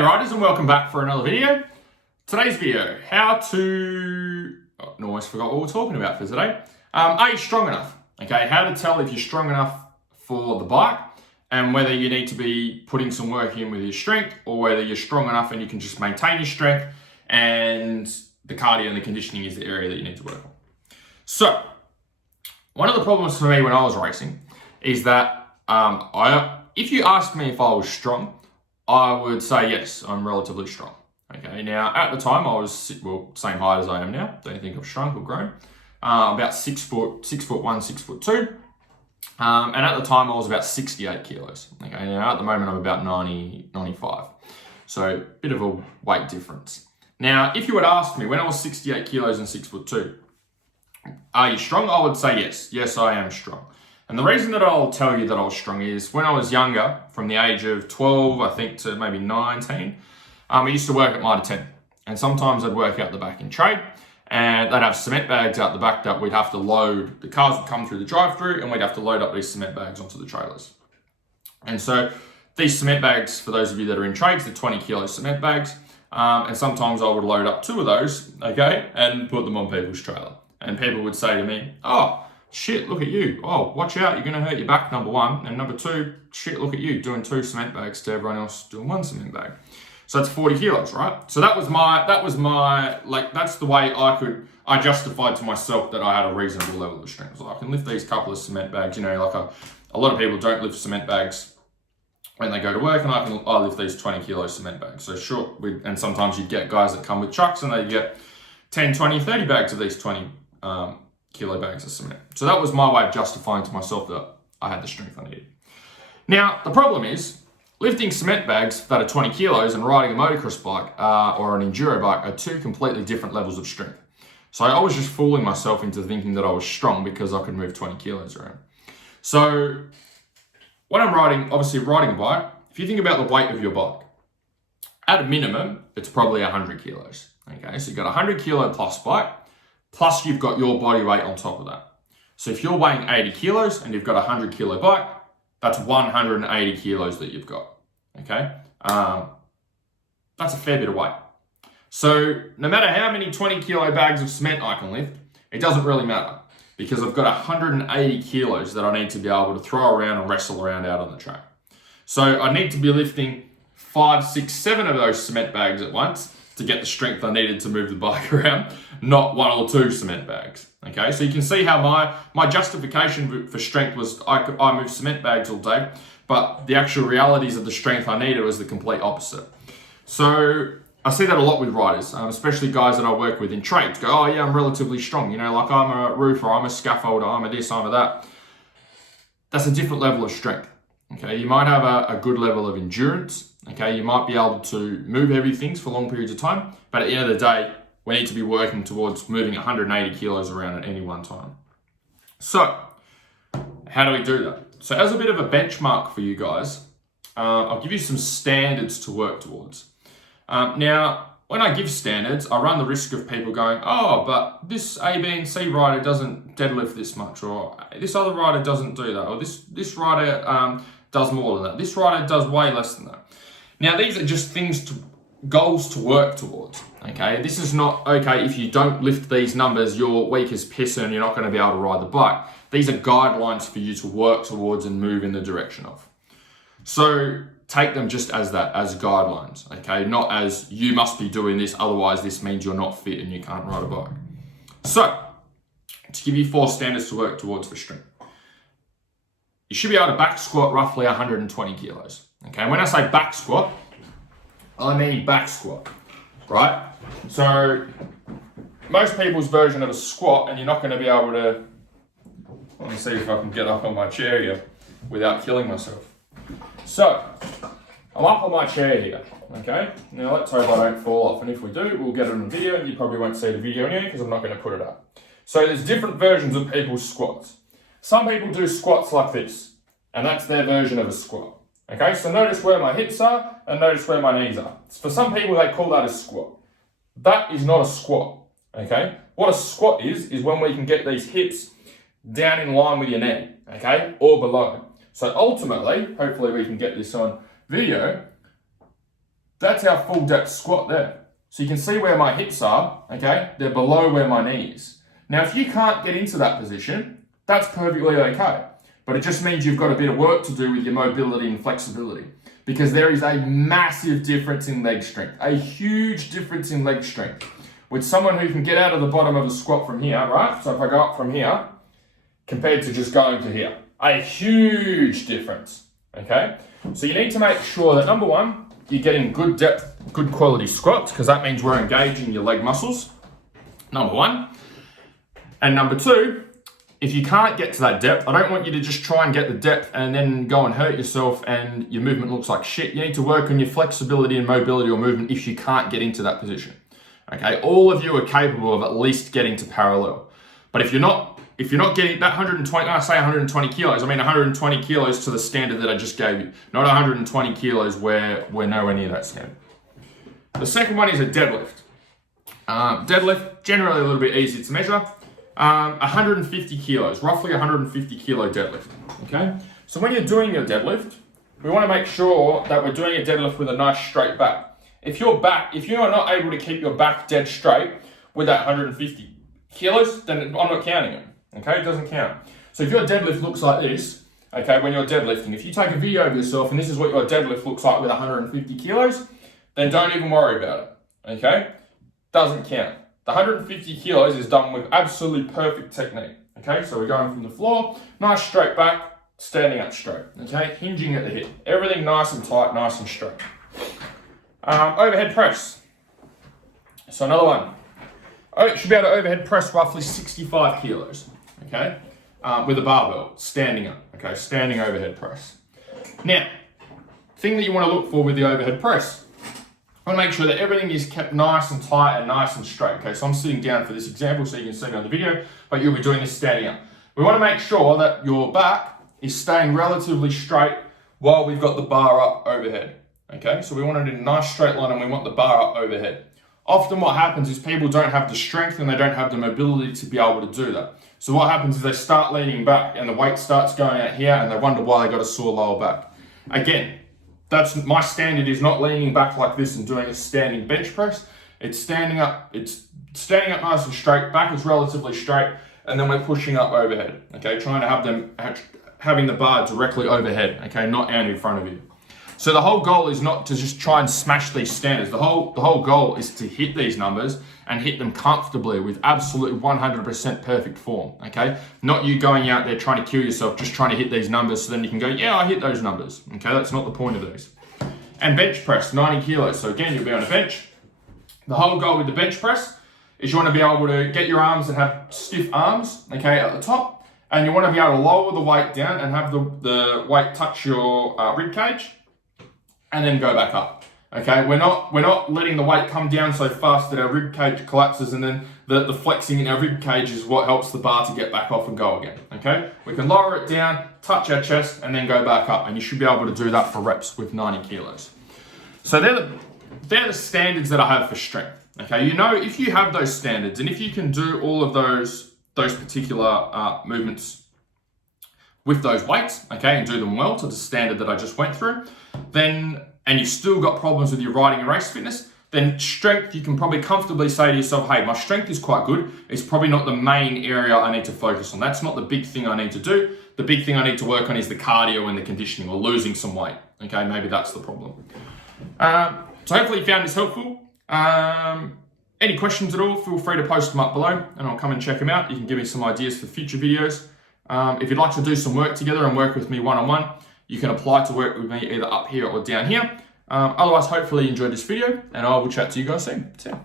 G'day riders and welcome back for another video. Today's video, almost forgot what we're talking about for today. Are you strong enough? Okay, how to tell if you're strong enough for the bike and whether you need to be putting some work in with your strength or whether you're strong enough and you can just maintain your strength and the cardio and the conditioning is the area that you need to work on. So, one of the problems for me when I was racing is that if you asked me if I was strong, I would say yes, I'm relatively strong. Okay, now at the time I was, same height as I am now. Don't think I've shrunk or grown. About 6 foot 1, 6 foot 2. And at the time I was about 68 kilos. Okay, now at the moment I'm about 90, 95. So a bit of a weight difference. Now, if you would ask me when I was 68 kilos and 6 foot 2, are you strong? I would say yes. Yes, I am strong. And the reason that I'll tell you that I was strong is when I was younger, from the age of 12, I think, to maybe 19, I used to work at Mitre. And sometimes I'd work out the back in trade and they'd have cement bags out the back that we'd have to load. The cars would come through the drive-through and we'd have to load up these cement bags onto the trailers. And so these cement bags, for those of you that are in trades, they're 20 kilo cement bags. And sometimes I would load up 2 of those, okay, and put them on people's trailer. And people would say to me, oh, shit, look at you. Oh, watch out, you're going to hurt your back, number 1. And number 2, shit, look at you, doing 2 cement bags to everyone else doing 1 cement bag. So that's 40 kilos, right? So that's the way I justified to myself that I had a reasonable level of strength. So I can lift these couple of cement bags, a lot of people don't lift cement bags when they go to work, and I lift these 20 kilo cement bags. So sure, and sometimes you get guys that come with trucks and they get 10, 20, 30 bags of these 20 kilo bags of cement. So that was my way of justifying to myself that I had the strength I needed. Now, the problem is, lifting cement bags that are 20 kilos and riding a motocross bike or an enduro bike are 2 completely different levels of strength. So I was just fooling myself into thinking that I was strong because I could move 20 kilos around. So when I'm riding a bike, if you think about the weight of your bike, at a minimum, it's probably 100 kilos. Okay, so you've got a 100 kilo plus bike, plus you've got your body weight on top of that. So if you're weighing 80 kilos and you've got a 100 kilo bike, that's 180 kilos that you've got, okay? That's a fair bit of weight. So no matter how many 20 kilo bags of cement I can lift, it doesn't really matter because I've got 180 kilos that I need to be able to throw around and wrestle around out on the track. So I need to be lifting 5, 6, 7 of those cement bags at once to get the strength I needed to move the bike around, not 1 or 2 cement bags. Okay, so you can see how my justification for strength was I move cement bags all day, but the actual realities of the strength I needed was the complete opposite. So I see that a lot with riders, especially guys that I work with in trades. Go, oh yeah, I'm relatively strong. Like I'm a roofer, I'm a scaffolder, I'm a this, I'm a that. That's a different level of strength. Okay, you might have a good level of endurance. Okay, you might be able to move heavy things for long periods of time, but at the end of the day, we need to be working towards moving 180 kilos around at any one time. So, how do we do that? So as a bit of a benchmark for you guys, I'll give you some standards to work towards. Now, when I give standards, I run the risk of people going, oh, but this A, B, and C rider doesn't deadlift this much, or this other rider doesn't do that, or this rider does more than that. This rider does way less than that. Now, these are just goals to work towards, okay? This is not, okay, if you don't lift these numbers, you're weak as piss and you're not going to be able to ride the bike. These are guidelines for you to work towards and move in the direction of. So take them just as that, as guidelines, okay? Not as you must be doing this, otherwise this means you're not fit and you can't ride a bike. So, to give you 4 standards to work towards for strength. You should be able to back squat roughly 120 kilos. Okay, when I say back squat, I mean back squat, right? So most people's version of a squat, and you're not going to be able to, let me see if I can get up on my chair here without killing myself. So I'm up on my chair here, okay? Now let's hope I don't fall off, and if we do, we'll get it on video, and you probably won't see the video anyway because I'm not going to put it up. So there's different versions of people's squats. Some people do squats like this, and that's their version of a squat. Okay, so notice where my hips are and notice where my knees are. For some people, they call that a squat. That is not a squat, okay? What a squat is when we can get these hips down in line with your knee, okay, or below. So ultimately, hopefully we can get this on video, That's our full depth squat there. So you can see where my hips are, okay? They're below where my knee is. Now, if you can't get into that position, that's perfectly okay. But it just means you've got a bit of work to do with your mobility and flexibility, because there is a massive difference in leg strength, a huge difference in leg strength with someone who can get out of the bottom of a squat from here, right? So if I go up from here, compared to just going to here, a huge difference, okay? So you need to make sure that, number one, you're getting good depth, good quality squats, because that means we're engaging your leg muscles, number one. And number two, if you can't get to that depth, I don't want you to just try and get the depth and then go and hurt yourself and your movement looks like shit. You need to work on your flexibility and mobility or movement if you can't get into that position. Okay, all of you are capable of at least getting to parallel. But if you're not getting that 120, when I say 120 kilos, I mean 120 kilos to the standard that I just gave you, not 120 kilos where we're nowhere near that standard. The second one is a deadlift. Deadlift, generally a little bit easier to measure. 150 kilos, roughly 150 kilo deadlift, okay? So when you're doing your deadlift, we want to make sure that we're doing a deadlift with a nice straight back. If you are not able to keep your back dead straight with that 150 kilos, then I'm not counting it, okay? It doesn't count. So if your deadlift looks like this, okay, when you're deadlifting, if you take a video of yourself and this is what your deadlift looks like with 150 kilos, then don't even worry about it, okay? Doesn't count. The 150 kilos is done with absolutely perfect technique, okay? So we're going from the floor, nice straight back, standing up straight, okay? Hinging at the hip. Everything nice and tight, nice and straight. Overhead press. So another one. You should be able to overhead press roughly 65 kilos, okay? With a barbell, standing up, okay? Standing overhead press. Now, thing that you want to look for with the overhead press, I want to make sure that everything is kept nice and tight and nice and straight. Okay, so I'm sitting down for this example so you can see me on the video, but you'll be doing this standing up. We want to make sure that your back is staying relatively straight while we've got the bar up overhead. Okay, so we want it in a nice straight line and we want the bar up overhead. Often what happens is people don't have the strength and they don't have the mobility to be able to do that. So what happens is they start leaning back and the weight starts going out here and they wonder why they got a sore lower back. Again, that's my standard is not leaning back like this and doing a standing bench press. It's standing up nice and straight, back is relatively straight, and then we're pushing up overhead. Okay, trying to have having the bar directly overhead, okay, not out in front of you. So the whole goal is not to just try and smash these standards. The whole goal is to hit these numbers and hit them comfortably with absolute 100% perfect form, okay? Not you going out there trying to kill yourself, just trying to hit these numbers so then you can go, yeah, I hit those numbers, okay? That's not the point of these. And bench press, 90 kilos. So again, you'll be on a bench. The whole goal with the bench press is you want to be able to get your arms and have stiff arms, okay, at the top, and you want to be able to lower the weight down and have the weight touch your rib cage, and then go back up. Okay, we're not letting the weight come down so fast that our rib cage collapses, and then the flexing in our rib cage is what helps the bar to get back off and go again. Okay, we can lower it down, touch our chest, and then go back up, and you should be able to do that for reps with 90 kilos. So they're the standards that I have for strength. Okay, you know, if you have those standards and if you can do all of those particular movements with those weights, okay, and do them well to the standard that I just went through, then, and you've still got problems with your riding and race fitness, then strength, you can probably comfortably say to yourself, hey, my strength is quite good. It's probably not the main area I need to focus on. That's not the big thing I need to do. The big thing I need to work on is the cardio and the conditioning or losing some weight. Okay, maybe that's the problem. So hopefully you found this helpful. Any questions at all, feel free to post them up below and I'll come and check them out. You can give me some ideas for future videos. If you'd like to do some work together and work with me one-on-one, you can apply to work with me either up here or down here. Otherwise, hopefully you enjoyed this video and I will chat to you guys soon. See ya.